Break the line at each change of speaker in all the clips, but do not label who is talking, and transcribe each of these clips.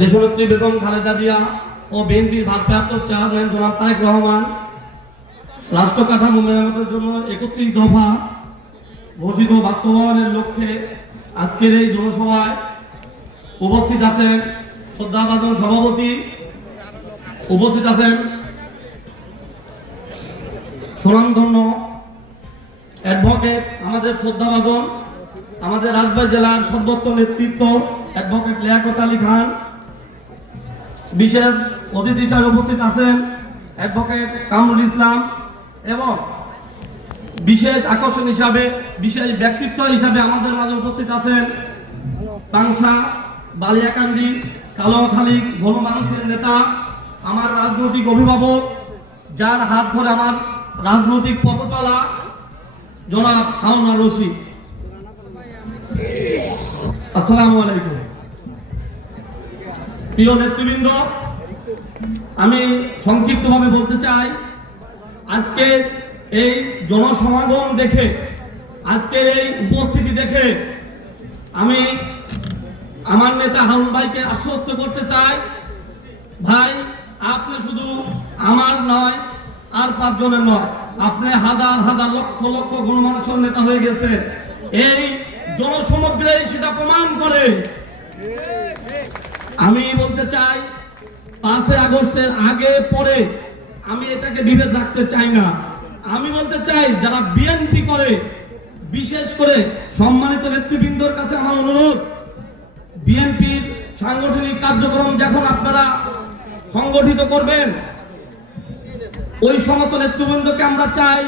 দেশনেত্রী বেগম খালেদা জিয়া ও বিএনপির ভারপ্রাপ্ত চেয়ারম্যান জনাব তারেক রহমান রাষ্ট্র মেরামতের জন্য একত্রিশ দফা ঘোষিত বাস্তবায়নের লক্ষ্যে আজকের এই জনসভায় উপস্থিত আছেন শ্রদ্ধাভাজন সভাপতি, উপস্থিত আছেন সুনামধন্য অ্যাডভোকেট, আমাদের শ্রদ্ধাভাজন, আমাদের রাজবাড়ী জেলার সর্বোচ্চ নেতৃত্ব অ্যাডভোকেট লিয়াকত আলী খান বিশেষ অতিথি হিসাবে উপস্থিত আছেন অ্যাডভোকেট কামরুল ইসলাম এবং বিশেষ আকর্ষণ হিসাবে, বিশেষ ব্যক্তিত্ব হিসাবে আমাদের মাঝে উপস্থিত আছেন পাংশা বালিয়াকান্দি, কালোখালী গণ মানুষের নেতা, আমার রাজনৈতিক অভিভাবক, যার হাত ধরে আমার রাজনৈতিক পথ চলা, জনাব হারুনা রশিদ। আসসালামু আলাইকুম। প্রিয় নেতৃবৃন্দ, আমি সংক্ষিপ্তভাবে বলতে চাই, আজকে এই জনসমাগম দেখে, আজকে এই উপস্থিতি দেখে আমি আমার নেতা হারুন ভাইকে আশ্বস্ত করতে চাই। ভাই, আপনি শুধু আমার নয়, আর পাঁচজনের নয়, আপনি হাজার হাজার লক্ষ লক্ষ গণমানুষের নেতা হয়ে গেছে। এই জনসমগ্রে সেটা প্রমাণ করে আমি বলতে চাই, পাঁচই আগস্টের আগে, পরে আমি এটাকে বিভেদ রাখতে চাই না। আমি বলতে চাই, যারা বিএনপি করে, বিশেষ করে সম্মানিত নেতৃবৃন্দর কাছে আমার অনুরোধ বিএনপির সাংগঠনিক কার্যক্রম যখন আপনারা সংগঠিত করবেন, ওই সমস্ত নেতৃবৃন্দকে আমরা চাই,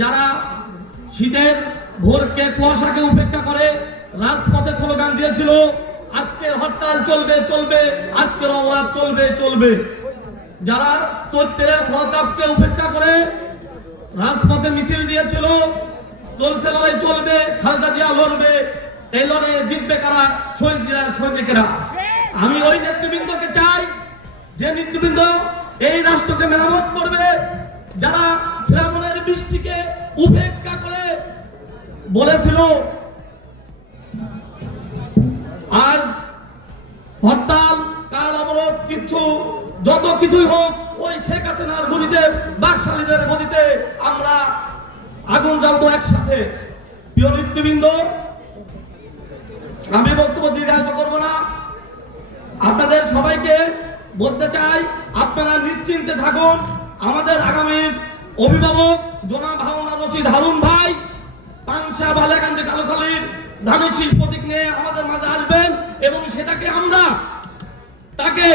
যারা শীতের ভোরকে কুয়াশাকে উপেক্ষা করে রাজপথে স্লোগান দিয়েছিল আজকের হরতাল চলবে চলবে, আজকের অবরাধ চলবে চলবে। যারা চৈত্রের খরতাপকে উপেক্ষা করে রাজপথে মিছিল দিয়েছিল, চলছে লড়াই, চলবে, খালেদা জিয়া লড়বে, এই লড়াইয়ে জিতবে কারা? শহীদরা সৈনিকেরা আমি ওই নেতৃবৃন্দকে চাই, যে নেতৃবৃন্দ এই রাষ্ট্রকে মেরামত করবে, যারা শ্রাবণের বৃষ্টিকে উপেক্ষা করে বলেছিল হরতাল, কাল অবরোধ কিছু যত কিছুই হোক, ওই শেখ হাসিনার গদিতে, বাকশালীদের গদিতে আমরা আগুন জ্বালবো একসাথে। প্রিয় নেতৃবৃন্দ, আমি বক্তব্য দীর্ঘায়িত করব না। আপনাদের সবাইকে বলতে চাই, আপনারা নিশ্চিন্তে থাকুন। আমাদের আগামীর অভিভাবক জোনা ভাওনা রশিদ হারুন ভাই পাংশা বালাকান্দি কালোখালীর ধানুশীল প্রতীক নিয়ে আমাদের মাঝে আসবেন। এবং সেটাকে আমরা তাকে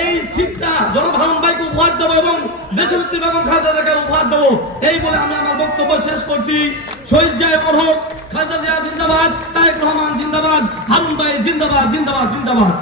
এই সিটটা জনভাবন ভাইকে উপহার দেবো এবং দেশভক্তি বেগম খালেদা জিয়াকে উপহার দেবো। এই বলে আমি আমার বক্তব্য শেষ করছি। শহীদ জয় অমর হোক খালেদা জিয়া জিন্দাবাদ, তারেক রহমান জিন্দাবাদ, হারুন ভাই জিন্দাবাদ জিন্দাবাদ জিন্দাবাদ।